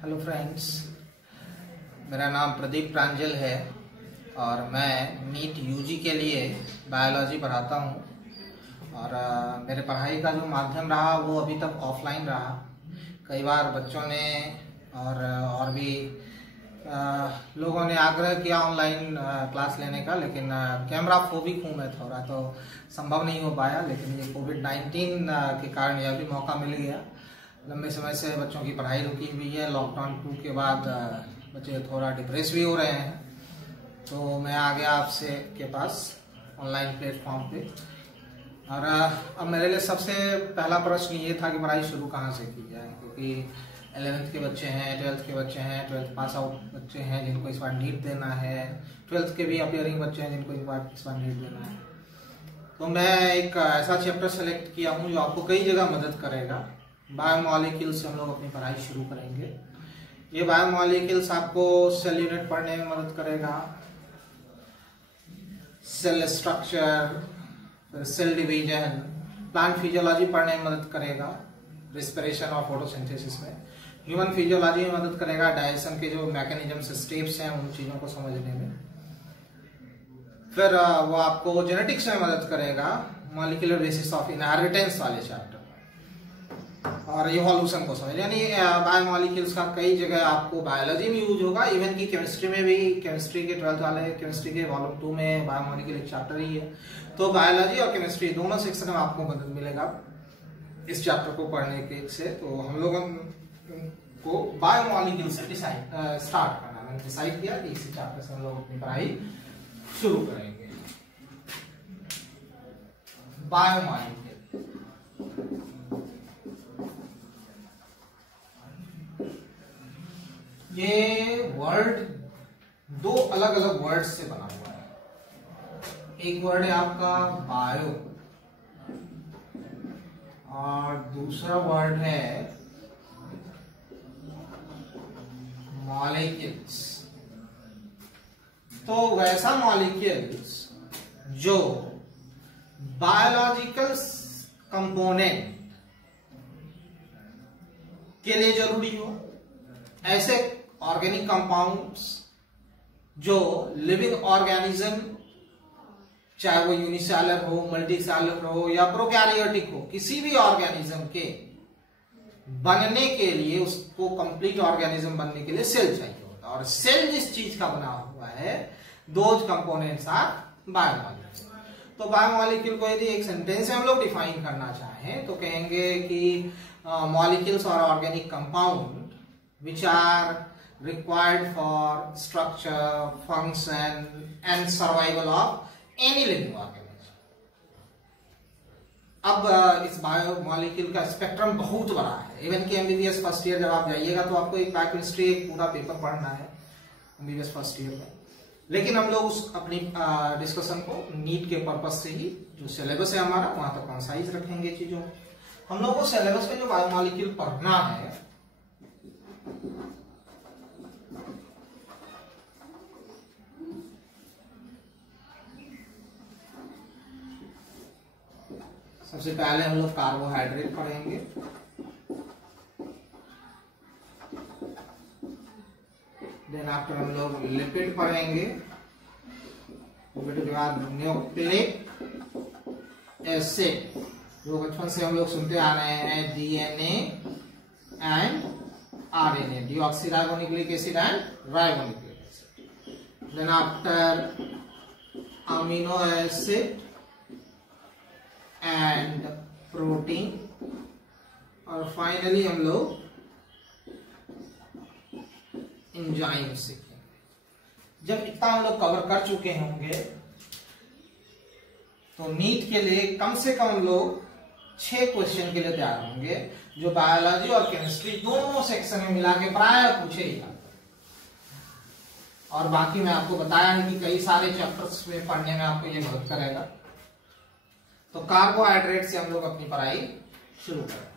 Hello friends, मेरा नाम प्रदीप प्रांजल है और मैं नीट यूजी के लिए बायोलॉजी पढ़ाता हूँ। और मेरे पढ़ाई का जो माध्यम रहा वो अभी तक ऑफलाइन रहा। कई बार बच्चों ने और भी लोगों ने आग्रह किया ऑनलाइन क्लास लेने का, लेकिन कैमरा फोबिक हूँ मैं थोड़ा, तो संभव नहीं हो पाया। लेकिन ये कोविड-19 के कारण यह भी मौका मिल गया। लंबे समय से बच्चों की पढ़ाई रुकी हुई है। लॉकडाउन 2 के बाद बच्चे थोड़ा डिप्रेस भी हो रहे हैं, तो मैं आ गया आपसे के पास ऑनलाइन प्लेटफॉर्म पे। और अब मेरे लिए सबसे पहला प्रश्न ये था कि पढ़ाई शुरू कहाँ से की जाए, क्योंकि 11th के बच्चे हैं, 12th के बच्चे हैं, 12th पास आउट बच्चे हैं जिनको इस बार नीट देना है, 12th के भी अपियरिंग बच्चे हैं जिनको इस बार नीट देना है। तो मैं एक ऐसा चैप्टर सेलेक्ट किया हूँ जो आपको कई जगह मदद करेगा। बायोमॉलिक्यूल से हम लोग अपनी पढ़ाई शुरू करेंगे। ये बायोमॉलिक्यूल्स आपको सेल यूनिट पढ़ने में मदद करेगा, सेल स्ट्रक्चर, फिर सेल डिवीजन, प्लांट फिजियोलॉजी पढ़ने में मदद करेगा, रिस्पिरेशन और फोटोसिंथेसिस में। ह्यूमन फिजियोलॉजी में मदद करेगा, डाइजेशन के जो मैकेनिज्म स्टेप्स हैं उन चीजों को समझने में। फिर वो आपको जेनेटिक्स में मदद करेगा, मॉलिक्यूलर बेसिस ऑफ इनहेरिटेंस वाले चैप्टर, और इवोल्यूशन को समझ। यानी बायोमॉलिक्यूल्स का कई जगह आपको बायोलॉजी में यूज होगा, इवन की केमिस्ट्री में भी। केमिस्ट्री के 12th वाले केमिस्ट्री के वॉल्यूम 2 में बायोमॉलिक्यूल एक चैप्टर ही है। तो बायोलॉजी और केमिस्ट्री दोनों सेक्शन में आपको मदद मिलेगा इस चैप्टर को पढ़ने के से। तो हम लोगों को बायोमॉलिक्यूल से स्टार्ट करना, मैंने डिसाइड किया कि इसी चैप्टर से हम लोग अपनी पढ़ाई शुरू करेंगे। बायोमॉलिक्यूल, ये वर्ड दो अलग अलग वर्ड से बना हुआ है। एक वर्ड है आपका बायो और दूसरा वर्ड है मॉलिक्यूल्स। तो वैसा मॉलिक्यूल्स जो बायोलॉजिकल कंपोनेंट के लिए जरूरी हो, ऐसे ऑर्गेनिक कंपाउंड्स जो लिविंग ऑर्गेनिज्म, चाहे वो यूनिसेलुलर हो, मल्टीसेलुलर हो या प्रोकैरियोटिक हो, किसी भी ऑर्गेनिज्म के बनने के लिए, उसको कंप्लीट ऑर्गेनिज्म बनने के लिए सेल चाहिए होता है। और सेल जिस चीज का बना हुआ है, दोज कंपोनेंट्स आर बायोमॉलिक्यूल। तो बायोमॉलिक्यूल को यदि एक सेंटेंस में हम लोग डिफाइन करना चाहें तो कहेंगे कि मॉलिक्यूल्स और organic compound which are required for structure, function and survival of any living organism। अब इस बायोमॉलिक्यूल का स्पेक्ट्रम बहुत बड़ा है। इवन कि एमबीबीएस फर्स्ट ईयर जब आप जाइएगा तो आपको एक बायोकेमिस्ट्री एक पूरा पेपर पढ़ना है एमबीबीएस फर्स्ट ईयर में। लेकिन हम लोग उस अपनी डिस्कशन को नीट के पर्पज से ही, जो सिलेबस है हमारा, वहां तक कंसाइज रखेंगे चीजों। हम लोग को सिलेबस पे जो बायोमॉलिक्यूल पढ़ना है, सबसे पहले हम लोग कार्बोहाइड्रेट पढ़ेंगे, देन आफ्टर हम लोग लिपिड पढ़ेंगे, लिपिड के बाद न्यूक्लिक एसिड, जो बचपन से हम लोग सुनते आ रहे हैं, DNA and RNA, deoxyribonucleic acid and ribonucleic acid. Then after amino acid and protein, और फाइनली हम लोग एंजाइम सीखेंगे। जब इतना हम लोग कवर कर चुके होंगे तो नीट के लिए कम से कम हम लोग 6 क्वेश्चन के लिए तैयार होंगे, जो बायोलॉजी और केमिस्ट्री दोनों सेक्शन में मिला के प्राय पूछे ही जाते। और बाकी मैं आपको बताया है कि कई सारे चैप्टर्स में पढ़ने में आपको ये मदद करेगा। तो कार्बोहाइड्रेट से हम लोग अपनी पढ़ाई शुरू करें।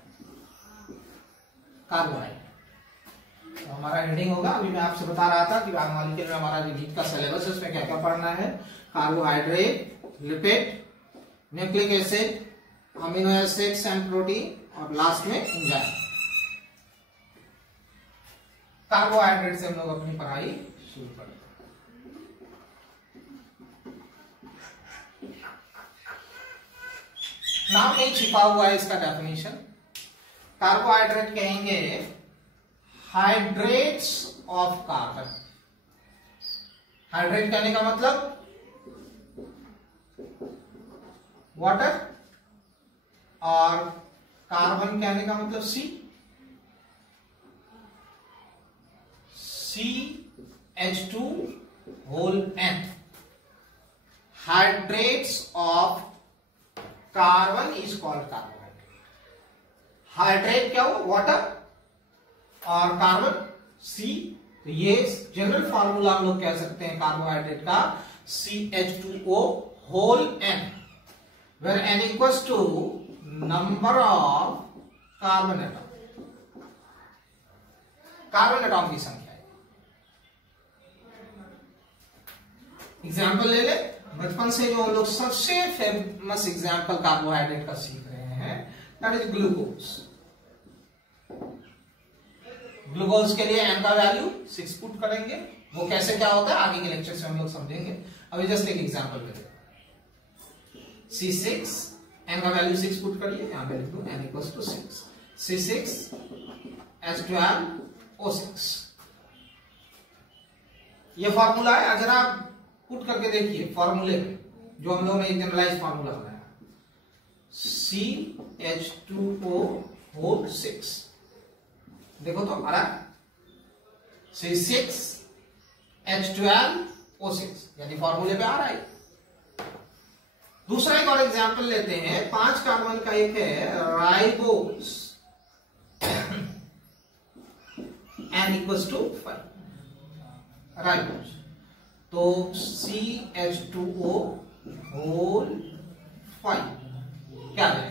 कार्बोहाइड्रेट तो हमारा हेडिंग होगा, अभी मैं आपसे बता रहा था कि बायोमॉलिक्यूल में हमारा जो नीट का सिलेबस है उसमें क्या क्या पढ़ना है। Carbohydrate, lipid, nucleic acid, amino acids and protein, और लास्ट में एंजाइम। कार्बोहाइड्रेट से हम लोग अपनी पढ़ाई शुरू करते हैं। नाम नहीं छिपा हुआ है इसका डेफिनेशन। कार्बोहाइड्रेट कहेंगे हाइड्रेट्स ऑफ कार्बन। हाइड्रेट कहने का मतलब वाटर, और कार्बन कहने का मतलब CH2 whole N। Hydrates of carbon is called carbohydrate. Hydrate क्या हो? वाटर, और कार्बन C। तो ये जनरल फार्मूला हम लोग कह सकते हैं कार्बोहाइड्रेट का, CH2O whole N, where N equals to number of carbon atom. Carbon atom की संख्या है। एग्जाम्पल ले ले, बचपन से जो हम लोग सबसे फेमस एग्जाम्पल कार्बोहाइड्रेट का सीख रहे हैं, दैट इज ग्लूकोज। ग्लूकोज के लिए N का वैल्यू 6 पुट करेंगे। वो कैसे क्या होता है आगे के लेक्चर से हम लोग समझेंगे। अभी जस्ट एक एग्जाम्पल ले लेते हैं। C6, N का वैल्यू 6 पुट करिए, यहां पे लिख दो N इक्वल्स टू 6। C6H12O6 ये फॉर्मूला है। जरा पुट करके देखिए फॉर्मूले में, जो हम लोगों ने एक जनरलाइज फॉर्मूला बनाया, CH2O होल 6। देखो तो हमारा C6H12O6 यानी फॉर्मूले पे आ रहा है। दूसरा एक और एग्जांपल लेते हैं। 5 कार्बन का एक है ribose, N equals to 5 ribose. तो CH2O होल 5 क्या है?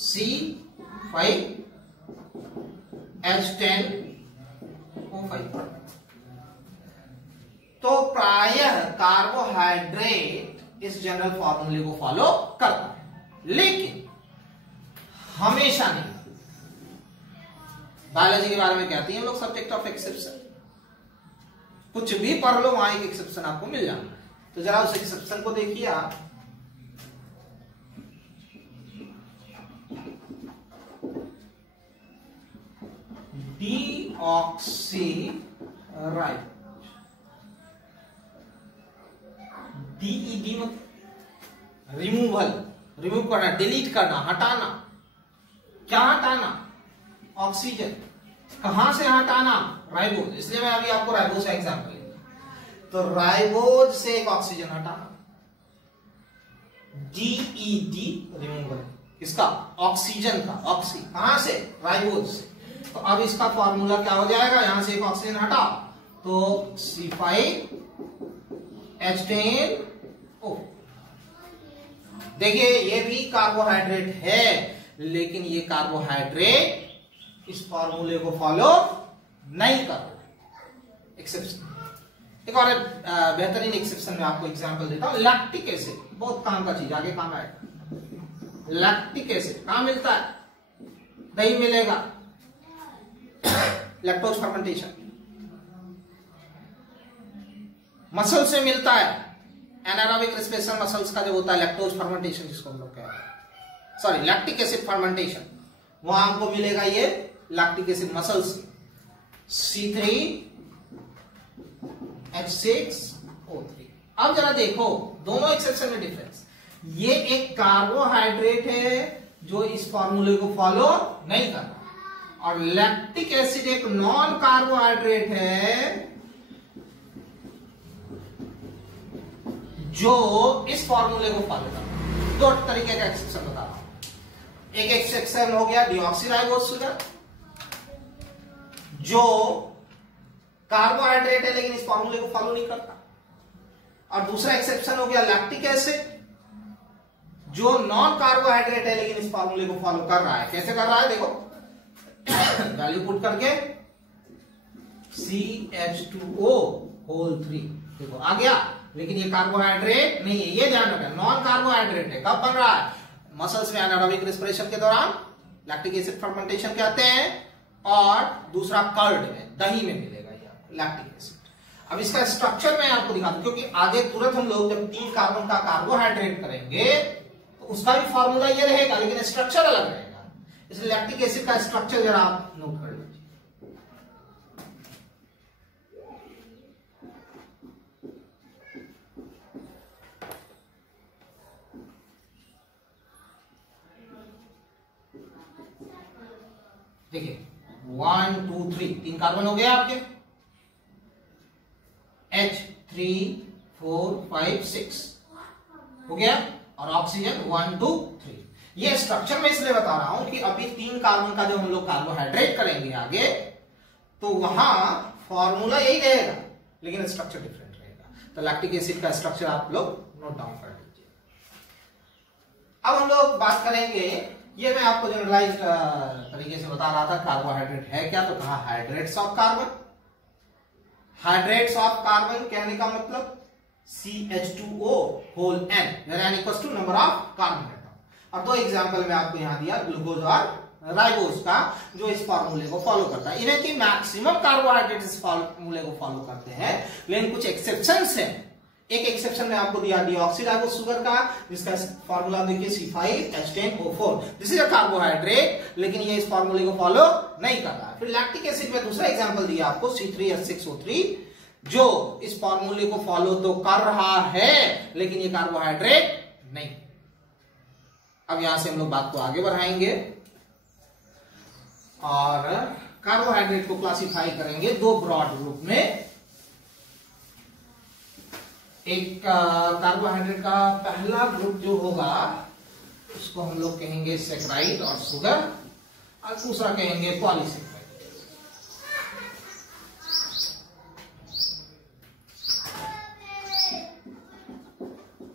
C5H10O5। तो प्रायः कार्बोहाइड्रेट इस जनरल फॉर्मूले को फॉलो करता है, लेकिन हमेशा नहीं। बायोलॉजी के बारे में कहते हैं हम लोग सब्जेक्ट ऑफ एक्सेप्शन। कुछ भी पढ़ लो, वहां एक एक्सेप्शन आपको मिल जाना है। तो जरा उस एक्सेप्शन को देखिए आप। डीऑक्सीराइबोज, DED मतलब रिमूवल, रिमूव करना, डिलीट करना, हटाना। क्या हटाना? ऑक्सीजन। कहां से हटाना? राइबोज। इसलिए मैं अभी आपको राइबोज का एग्जांपल लेंगे। तो राइबोज से एक ऑक्सीजन हटाना, DED रिमूवल। इसका ऑक्सीजन का, ऑक्सी कहां से? राइबोज से। तो अब इसका फॉर्मूला क्या हो जाएगा? यहां से एक ऑक्सीजन हटा तो C5H10O। देखिए ये भी कार्बोहाइड्रेट है, लेकिन ये कार्बोहाइड्रेट इस फॉर्मूले को फॉलो नहीं कर रहा। एक्सेप्शन। एक और बेहतरीन एक्सेप्शन में आपको एग्जांपल देता हूं। लैक्टिक एसिड, बहुत काम का चीज, आगे काम आएगा। लैक्टिक एसिड कहां मिलता है? दही मिलेगा, लैक्टोज फर्मेंटेशन। मसल से मिलता है, एनारोबिक रेस्पिरेशन मसल्स का जो होता है लैक्टोज फर्मेंटेशन, जिसको हम लोग कहते हैं, सॉरी लैक्टिक एसिड फर्मेंटेशन, वहां हमको मिलेगा ये लैक्टिक एसिड मसल्स। C3H6O3। अब जरा देखो दोनों एक्सेप्शन में डिफरेंस। ये एक कार्बोहाइड्रेट है जो इस फॉर्मूले को फॉलो नहीं कर रहा, और लैक्टिक एसिड एक नॉन कार्बोहाइड्रेट है जो इस फॉर्मूले को फॉलो करता है। दो तरीके का एक्सेप्शन बता रहा हूं। एक एक्सेप्शन हो गया डीऑक्सीराइबोज शुगर, जो कार्बोहाइड्रेट है लेकिन इस फॉर्मूले को फॉलो नहीं करता। और दूसरा एक्सेप्शन हो गया लैक्टिक एसिड, जो नॉन कार्बोहाइड्रेट है लेकिन इस फॉर्मूले को फॉलो कर रहा है। कैसे कर रहा है? देखो वैल्यू पुट करके CH2O होल 3 देखो आ गया, लेकिन ये कार्बोहाइड्रेट नहीं है, ये ध्यान रखना, नॉन कार्बोहाइड्रेट है। कब बन रहा है? मसल्स में एनारोबिक रेस्पिरेशन के दौरान लैक्टिक एसिड फर्मेंटेशन कहते हैं, और दूसरा कर्ड में, दही में मिलेगा। Lactic acid. अब इसका स्ट्रक्चर मैं आपको दिखा दूं, क्योंकि आगे तुरंत हम लोग जब 3 कार्बन का कार्बोहाइड्रेट करेंगे तो उसका भी फॉर्मूला ये रहेगा, लेकिन स्ट्रक्चर अलग रहेगा। इसलिए लैक्टिक एसिड का स्ट्रक्चर जरा आप नोट कर लीजिए। देखिए 1 2 3 3 कार्बन हो गए आपके, H3 4 5 6 हो गया, और ऑक्सीजन 1 2 3। ये स्ट्रक्चर मैं इसलिए बता रहा हूं कि अभी 3 कार्बन का जब हम लोग कार्बोहाइड्रेट करेंगे आगे, तो वहां फॉर्मूला यही रहेगा लेकिन स्ट्रक्चर डिफरेंट रहेगा। तो लैक्टिक एसिड का स्ट्रक्चर आप लोग नोट डाउन कर लीजिए। अब हम लोग बात करेंगे, ये मैं आपको जनरलाइज तरीके से बता रहा था कार्बोहाइड्रेट है क्या, तो कहा hydrates of carbon. Hydrates of carbon कहने का मतलब CH2O whole n, n equals to number of carbon atom. और 2 एग्जांपल मैं आपको यहां दिया, ग्लूकोज और राइबोज का, जो इस फॉर्मूले को फॉलो करता है। इन्हें की मैक्सिमम कार्बोहाइड्रेट इस फॉर्मूले को फॉलो करते हैं, लेकिन कुछ एक्सेप्शंस हैं। एक एक्सेप्शन में आपको दिया डीऑक्सीराइबोस शुगर का, जिसका फॉर्मूला देखिए C5H10O4। This is a carbohydrate, लेकिन ये इस फॉर्मूले को फॉलो नहीं कर रहा। फिर लैक्टिक एसिड में दूसरा एग्जांपल दिया आपको C3H6O3, जो इस फॉर्मूले को फॉलो तो कर रहा है लेकिन ये कार्बोहाइड्रेट नहीं। अब यहां से हम लोग बात को आगे बढ़ाएंगे और कार्बोहाइड्रेट को क्लासिफाई करेंगे 2 ब्रॉड ग्रुप में। एक कार्बोहाइड्रेट का पहला ग्रुप जो होगा उसको हम लोग कहेंगे सैकराइड और शुगर, और दूसरा कहेंगे पॉलीसैकराइड।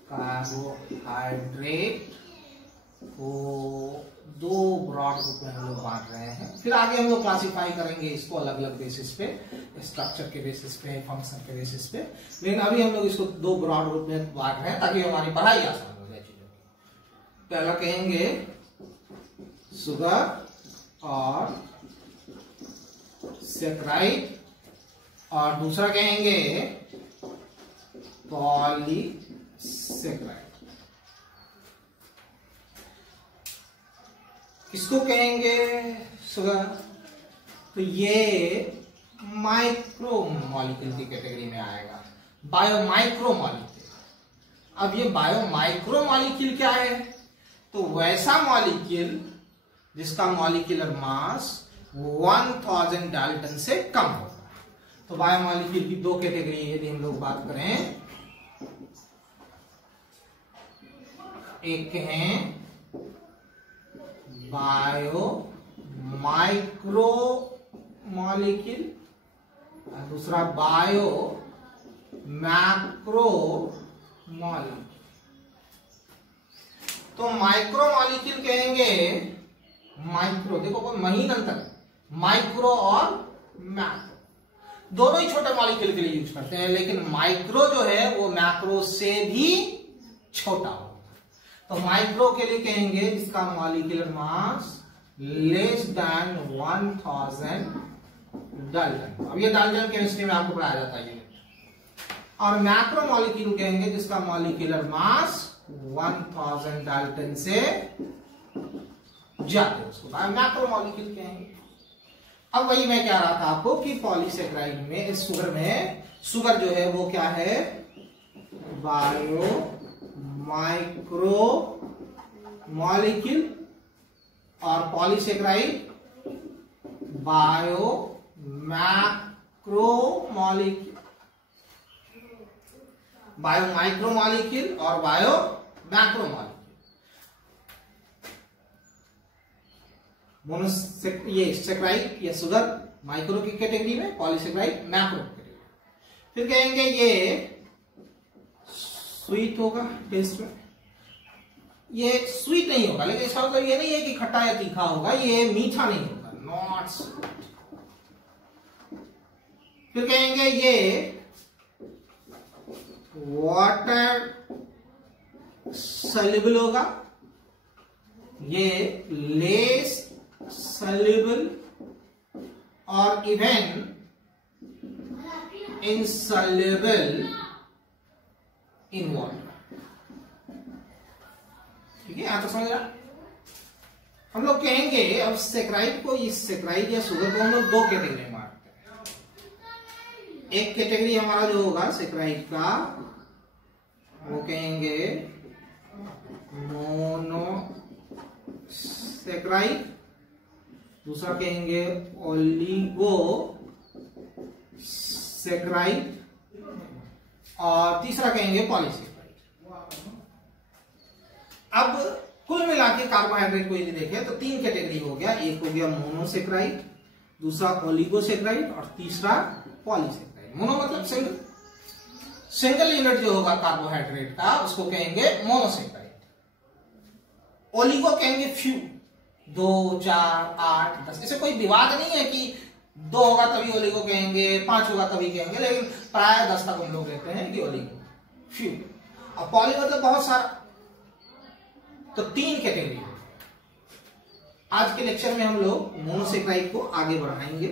कार्बोहाइड्रेट को 2 ब्रॉड ग्रुप में हम लोग बांट रहे हैं। फिर आगे हम लोग क्लासिफाई करेंगे इसको अलग अलग बेसिस पे, स्ट्रक्चर के बेसिस पे, फंक्शन के बेसिस पे, लेकिन अभी हम लोग इसको 2 ब्रॉड ग्रुप में बांट रहे हैं ताकि हमारी पढ़ाई आसान हो जाए चीजों की। पहला कहेंगे शुगर और सैकराइड, और दूसरा कहेंगे पॉलीसैकराइड। इसको कहेंगे शुगर, तो ये माइक्रो मॉलिक्यूल की कैटेगरी में आएगा, बायो माइक्रो मॉलिक्यूल। अब ये बायो माइक्रो मॉलिक्यूल क्या है, तो वैसा मॉलिक्यूल जिसका मॉलिक्यूलर मास 1000 डाल्टन से कम होगा। तो बायो मॉलिक्यूल की 2 कैटेगरी यदि हम लोग बात करें, एक है बायो माइक्रो मॉलिक्यूल और दूसरा बायो मैक्रो मॉलिक्यूल। तो माइक्रो मॉलिक्यूल कहेंगे, माइक्रो देखो कोई महीन अंतर है, माइक्रो और मैक्रो दोनों ही छोटे मॉलिक्यूल के लिए यूज करते हैं, लेकिन माइक्रो जो है वो मैक्रो से भी छोटा होगा। तो माइक्रो के लिए कहेंगे जिसका molecular mass less than 1000 Dalton. अब ये डाल्टन केमिस्ट्री में आपको पढ़ाया जाता है। और मैक्रो मॉलिक्यूल कहेंगे जिसका मॉलिक्यूलर मास 1000 डाल्टन से ज्यादा, उसको मैक्रो मॉलिक्यूल कहेंगे। अब वही मैं कह रहा था आपको कि पॉलीसैकराइड में, इस शुगर जो है वो क्या है, बायो माइक्रो मॉलिक्यूल, और polysaccharide bio macro molecule. Bio micro molecule और बायो मैक्रो मॉलिक्यूल, ये सैकराइड या शुगर माइक्रो की कैटेगरी में, पॉलीसैकराइड मैक्रो कैटेगरी। फिर कहेंगे ये स्वीट होगा टेस्ट में, ये स्वीट नहीं होगा, लेकिन इसका मतलब ये नहीं है कि खट्टा या तीखा होगा, ये मीठा नहीं होगा, नॉट स्वीट। फिर कहेंगे ये वाटर सॉल्युबल होगा, ये लेस सॉल्युबल और इवन insoluble in water। ठीक है, यहां तक समझ रहा। हम लोग कहेंगे अब सेक्राइड को, इस सेक्राइड या शुगर को हम लोग दो कैटेगरी में बांटते हैं। एक कैटेगरी हमारा जो होगा सेक्राइड का, वो कहेंगे मोनोसेक्राइड, दूसरा कहेंगे ओलिगोसेक्राइड, और तीसरा कहेंगे पॉलीसेक्राइड। अब कुल मिला के कार्बोहाइड्रेट को यदि देखें तो तीन कैटेगरी हो गया। एक हो गया मोनोसेक्राइड, दूसरा ओलिगोसेक्राइड और तीसरा पॉलीसेक्राइड। मोनो मतलब सिंगल, सिंगल यूनिट जो होगा कार्बोहाइड्रेट का उसको कहेंगे मोनोसेक्राइड। ओलिगो कहेंगे फ्यू, 2, 4, 8, 10। इसे कोई विवाद नहीं है कि 2 होगा तभी ओलिगो कहेंगे, 5 होगा तभी कहेंगे, लेकिन प्राय 10 तक हम लोग लेते हैं कि ओलिगो फ्यू। और पॉली मतलब बहुत सारा। तो तीन कैटेगरी। आज के लेक्चर में हम लोग मोनोसेक्राइड को आगे बढ़ाएंगे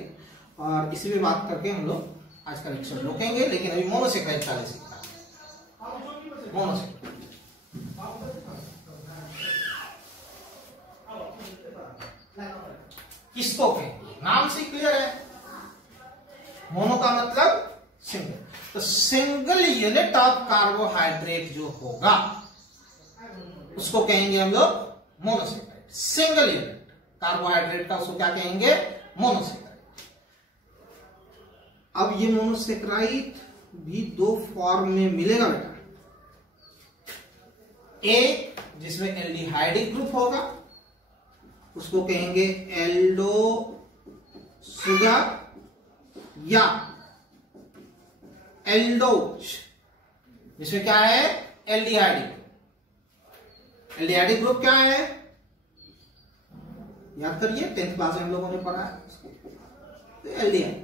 और इसी पे बात करके हम लोग आज का लेक्चर रोकेंगे, लेकिन अभी मोनोसेक्राइड पहले सीखना है। मोनोसेक्राइड किसको कहेंगे, नाम से क्लियर है। मोनो का मतलब सिंगल, तो सिंगल यूनिट ऑफ कार्बोहाइड्रेट जो होगा उसको कहेंगे हम लोग मोनोसेक्राइड। सिंगल यूनिट कार्बोहाइड्रेट का उसको क्या कहेंगे, मोनोसेक्राइड। अब ये मोनोसेक्राइड भी दो फॉर्म में मिलेगा बेटा। एक जिसमें एल्डिहाइडिक ग्रुप होगा उसको कहेंगे एल्डो सुगर या एल्डोज, जिसमें क्या है एल्डिहाइडिक। एल्डिहाइडिक ग्रुप क्या है, याद करिए 10th क्लास में हम लोगों ने पढ़ा है, एल्डिहाइड।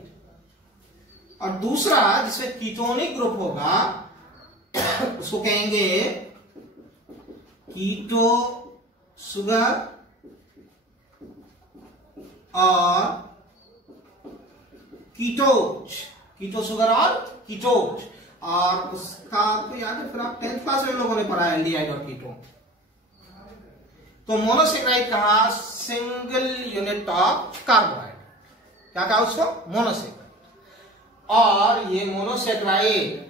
और दूसरा जिसमें कीटोनिक ग्रुप होगा उसको कहेंगे कीटो सुगर और कीटोज, कीटो सुगर और कीटोज। और उसका आपको याद है, फिर आप 10th क्लास में लोगों ने पढ़ा है एल्डिहाइड और कीटोन। तो मोनोसेक्राइड कहा सिंगल यूनिट ऑफ कार्बोहाइड्रेट, क्या कहा उसको, मोनोसेक्राइड। और ये मोनोसेक्राइड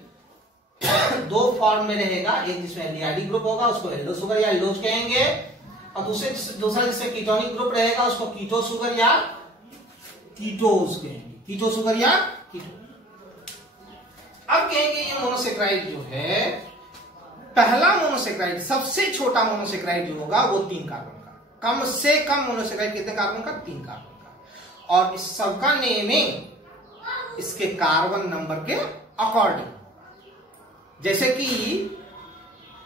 दो फॉर्म में रहेगा। एक जिसमें एल्डिहाइडिक ग्रुप होगा उसको एल्डो सुगर या एल्डोज कहेंगे, और दूसरा जिसमें कीटोनिक ग्रुप रहेगा उसको कीटो सुगर या कीटोज कहेंगे, कीटो सुगर या कीटो। अब कहेंगे ये मोनोसेक्राइड जो है, पहला मोनोसेक्राइड सबसे छोटा मोनोसेक्राइड जो होगा वो 3 कार्बन का, कम से कम मोनोसेक्राइड कितने कार्बन का, 3 कार्बन का। और इस सबका नेमिंग इसके कार्बन नंबर के अकॉर्डिंग, जैसे कि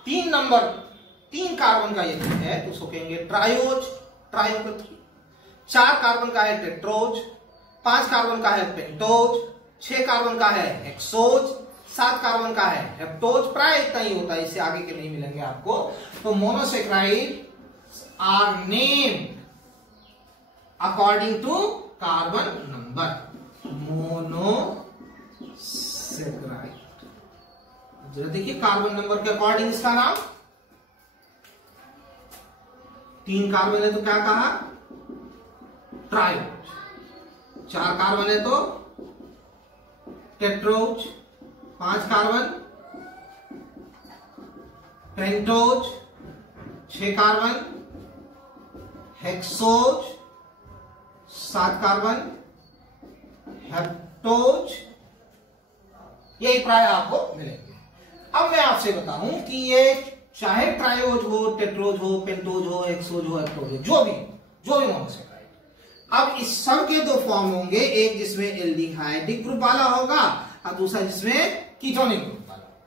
3 कार्बन का यदि है तो उसको कहेंगे ट्रायोज, ट्रायो का 3। 4 कार्बन का है टेट्रोज, 5 कार्बन का है पेंटोज, 6 कार्बन का है हेक्सोज, 7 कार्बन का है हेप्टोज। प्राय इतना ही होता है, इससे आगे के नहीं मिलेंगे आपको। तो monosaccharide are named according to carbon number, monosaccharide. जरा देखिए कार्बन नंबर के अकॉर्डिंग इसका नाम। 3 कार्बन है तो क्या कहा, ट्रायोज। 4 कार्बन है तो tetrose, 5 carbon pentose, 6 carbon hexose, 7 carbon heptose. ये प्राय आपको मिलेंगे। अब मैं आपसे बताऊं कि ये चाहे ट्रायोज हो, टेट्रोज हो, पेंटोज हो, हेक्सोज हो, हेप्टोज हो, जो भी मोनोसेक्राइड। अब इस सब के 2 फॉर्म होंगे, एक जिसमें एल्डिहाइडिक ग्रुप वाला होगा और दूसरा जिसमें कीटोनिक ग्रुप वाला होगा।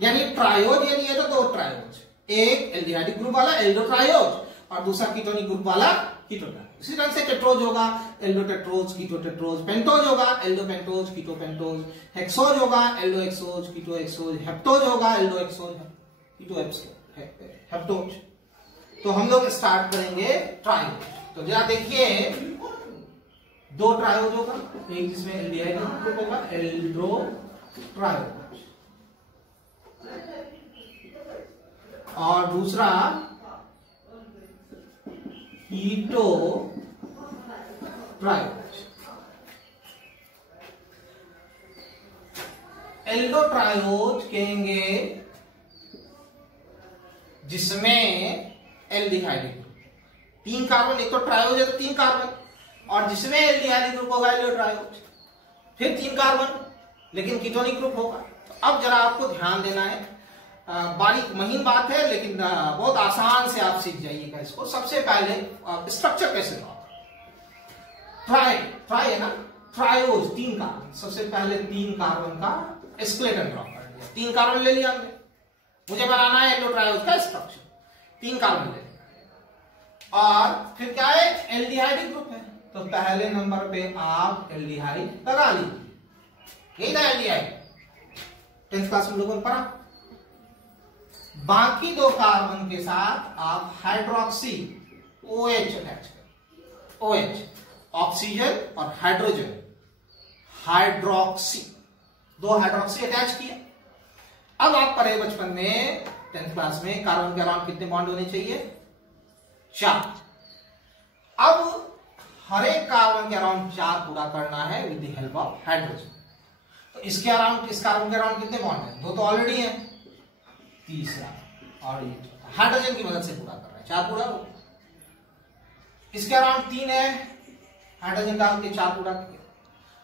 यानी ट्रायोज यदि है तो 2 ट्रायोज, एक एल्डिहाइडिक ग्रुप वाला एल्डो ट्रायोज और दूसरा कीटोनिक ग्रुप वाला कीटो ट्रायोज। इसी तरह से टेट्रोज होगा aldo tetrose, keto tetrose, pentose होगा aldo pentose, keto pentose, hexose होगा aldo hexose, keto hexose, heptose होगा एल्डो हेक्सोज, कीटो हेप्टोज। तो हम लोग स्टार्ट करेंगे ट्रायोज। तो जरा देखिए 2 ट्रायोज होगा, एक जिसमें एल्डिहाइड ग्रुप होगा एल्डो ट्रायोज, और दूसरा कीटो ट्रायोज। एल्डोट्रायोज कहेंगे जिसमें एल्डिहाइड ग्रुप, 3 कार्बन, एक तो ट्रायोज है तो 3 कार्बन, और जिसमें एल्डिहाइड ग्रुप होगा एल्डोट्रायोज, फिर 3 कार्बन लेकिन कीटोनिक ग्रुप होगा। तो अब जरा आपको ध्यान देना है, बारीक महीन बात है लेकिन बहुत आसान से आप सीख जाइएगा इसको। सबसे पहले स्ट्रक्चर कैसे होगा, ट्राई है ना, ट्रायोज 3 कार्बन, सबसे पहले 3 कार्बन का स्केलेटन ड्रॉ कर लिया, 3 कार्बन ले लिया हमने, मुझे बनाना है एल्डोट्रायोज का स्ट्रक्चर, 3 कार्बन ले लिया, और फिर क्या है, एल्डिहाइड ग्रुप है, तो पहले नंबर पे आप एल्डिहाइड लगा लीजिए, यही था एल्डिहाइड, 10th क्लास में लोगों ने पढ़ा। बाकी 2 कार्बन के साथ आप हाइड्रोक्सी OH अटैच करें, OH ऑक्सीजन और हाइड्रोजन, हाइड्रोक्सी, 2 हाइड्रोक्सी अटैच किया। अब आप पढ़े बचपन में 10th क्लास में कार्बन के अराउंड कितने बॉन्ड होने चाहिए, 4। अब हर एक कार्बन के अराउंड 4 पूरा करना है with the help of hydrogen. तो इसके अराउंड, इस कार्बन के अराउंड कितने बॉन्ड है, 2 तो ऑलरेडी है, तीसरा और ये हाइड्रोजन की मदद से पूरा कर रहा है, 4 पूरा हो। इसके अराउंड 3 है, हाइड्रोजन डाल के 4 पूरा किया,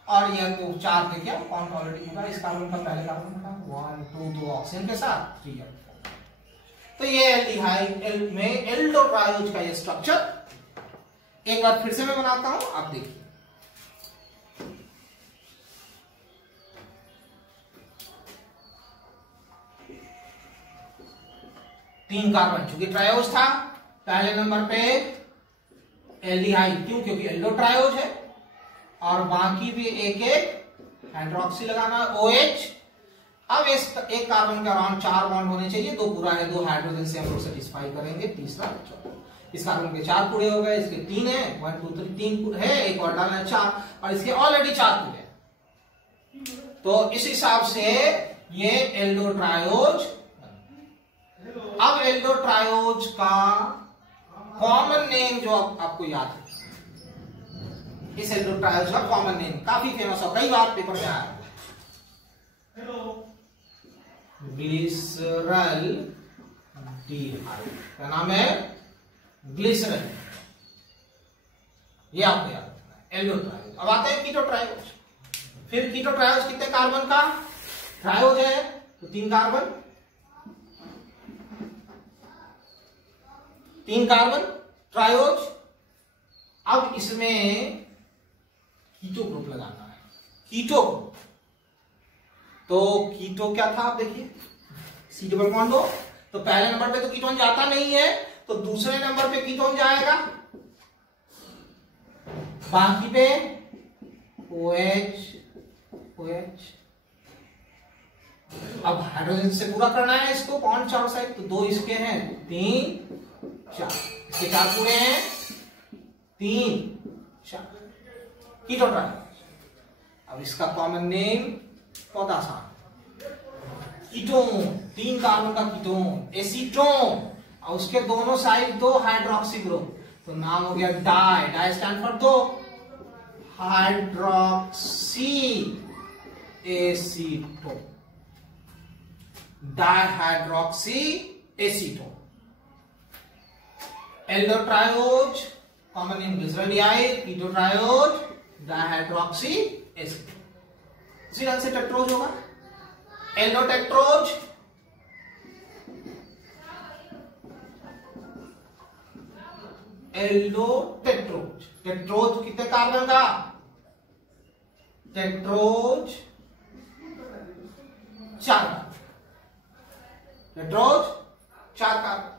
और यह तो 4 थे क्या, बॉन्ड ऑलरेडी होगा, इस कार्बन का पहले कार्बन का 1 2 2 ऑक्सीजन के साथ 3 और 4। तो ये एल्डिहाइड में एल्डोट्रायोज का ये स्ट्रक्चर एक बार फिर से मैं बनाता हूं, आप देखिए। तीन कार्बन, चूंकि ट्रायोज था, पहले नंबर पे एल्डिहाइड, क्यों, क्योंकि एल्डोट्रायोज है, और बाकी भी एक एक हाइड्रोक्सी लगाना, OH। अब इस एक कार्बन के अराउंड 4 बॉन्ड होने चाहिए, 2 पूरा है, 2 हाइड्रोजन से हम लोग सेटिस्फाई करेंगे, तीसरा चौथा। इस कार्बन के 4 पूरे हो गए, इसके 3 है, 1 2 3 3 है, एक और डालना है 4, और इसके ऑलरेडी 4 पूरे। तो इस हिसाब से ये एल्डोट्रायोज। अब एल्डोट्रायोज का कॉमन नेम जो आपको याद है, इस एल्डोट्रायोज का कॉमन नेम काफी फेमस है, कई बार पेपर में आया, ग्लिसरल डिहाइड, क्या नाम है, ग्लिसरल, ये आपको याद रखना है, एल्डोट्रायोज। अब आते हैं कीटोट्रायोज। फिर कीटोट्रायोज कितने कार्बन का, ट्रायोज है तो 3 कार्बन, 3 कार्बन ट्रायोज। अब इसमें कीटो ग्रुप लगाना है, कीटो ग्रुप। तो कीटो क्या था, आप देखिए, C डबल बॉन्ड हो, तो पहले नंबर पे तो कीटोन जाता नहीं है, तो दूसरे नंबर पे कीटोन जाएगा, बाकी पे OH OH। अब हाइड्रोजन से पूरा करना है इसको, बॉन्ड चारों साइड, तो 2 इसके हैं, 3 4, इसके 4 पूरे हैं, 3 4, कीटोट्रायोज। अब इसका कॉमन नेम बहुत आसान, कीटोन, 3 कार्बन का कीटोन, एसीटोन, और उसके दोनों साइड 2 हाइड्रोक्सी ग्रुप, तो नाम हो गया di, di stand for 2, hydroxy acetone, dihydroxy acetone. Aldotriose common name glyceraldehyde, ketotriose dihydroxy acetone. इसी ढंग से टेट्रोज होगा, एल्डोटेट्रोज, एल्डोटेट्रोज। टेट्रोज कितने कार्बन का, टेट्रोज 4 कार्बन, टेट्रोज 4 कार्बन।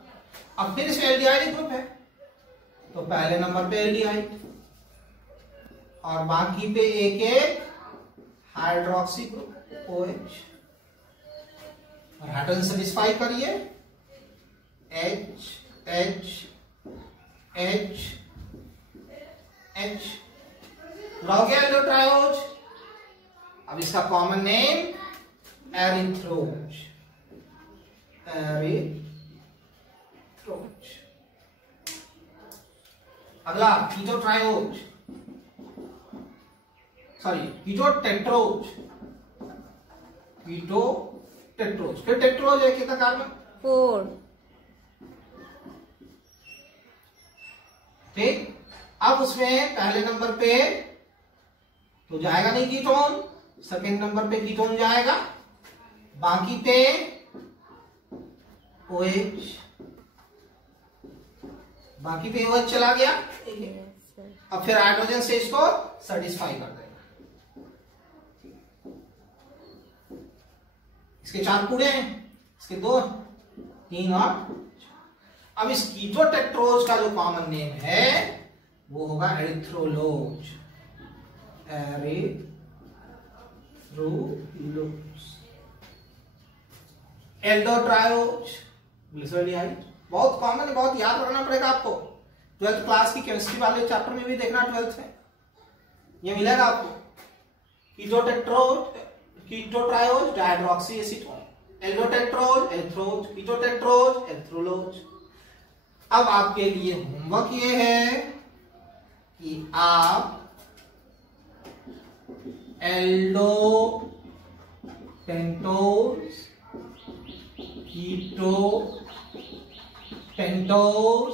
अब फिर इसमें एल्डिहाइड ग्रुप है, तो पहले नंबर पे एल्डिहाइड, और बाकी पे एक एक हाइड्रोक्सी ग्रुप OH, और हाइड्रोजन सेटिस्फाई करिए, H H H H, हो गया एल्डोट्रायोज। अब इसका कॉमन नेम एरिथ्रोज, एरिथ्रोज। अगला कीटोट्रायोज, सॉरी कीटोटेट्रोज, कीटोटेट्रोज। फिर टेट्रोज है कितना कार्बन? 4। ठीक, अब उसमें पहले नंबर पे तो जाएगा नहीं कीटोन, सेकंड नंबर पे कीटोन जाएगा, बाकी पे OH, बाकी पे OH चला गया। अब फिर हाइड्रोजन से इसको सेटिस्फाई कर देगा। इसके 4 पूरे हैं, इसके 2, 3 और। अब इस कीटोटेट्रोज का जो कॉमन नेम है वो होगा एरिथ्रोलोज, एरिथ्रोलोज। एल्डोट्रायोज, ग्लिसरॉल्डिहाइड, बहुत कॉमन है, बहुत याद रखना पड़ेगा आपको। 12th क्लास की केमिस्ट्री वाले चैप्टर में भी देखना, 12th में ये मिलेगा आपको। कीटोट्रायोज डाइहाइड्रोक्सी एसीटोन, एल्डोटेट्रोज एरिथ्रोज, कीटोटेट्रोज एरिथ्रोलोज। अब आपके लिए होमवर्क ये है कि आप Aldo pentose, keto pentose,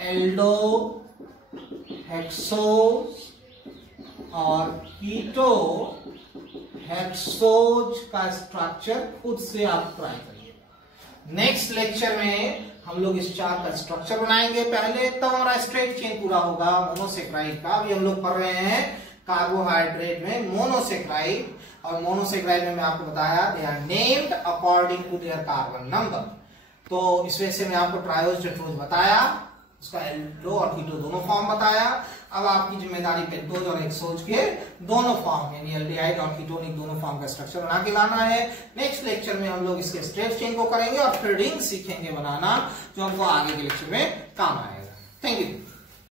Aldo hexose और कीटो हेक्सोज का स्ट्रक्चर खुद से आप ट्राई करिए। नेक्स्ट लेक्चर में हम लोग इस चार का स्ट्रक्चर बनाएंगे पहले, तब हमारा स्ट्रेट चेन पूरा होगा मोनोसेक्राइड का। अभी हम लोग पढ़ रहे हैं कार्बोहाइड्रेट में मोनोसेक्राइड, और मोनोसेक्राइड में मैं आपको बताया they are named according to their carbon number. तो इस वजह से मैं आपको ट्रायोज टेट्रोज बताया, उसका एल्डो और कीटो दोनों फॉर्म बताया। अब आपकी जिम्मेदारी पेंटोज और हेक्सोज के दोनों फॉर्म यानी एल्डिहाइड और कीटोनिक दोनों फॉर्म का स्ट्रक्चर बना के लाना है। नेक्स्ट लेक्चर में हम लोग इसके स्ट्रेट चेन को करेंगे और फिर रिंग सीखेंगे बनाना, जो हमको आगे के लेक्चर में काम आएगा। Thank you.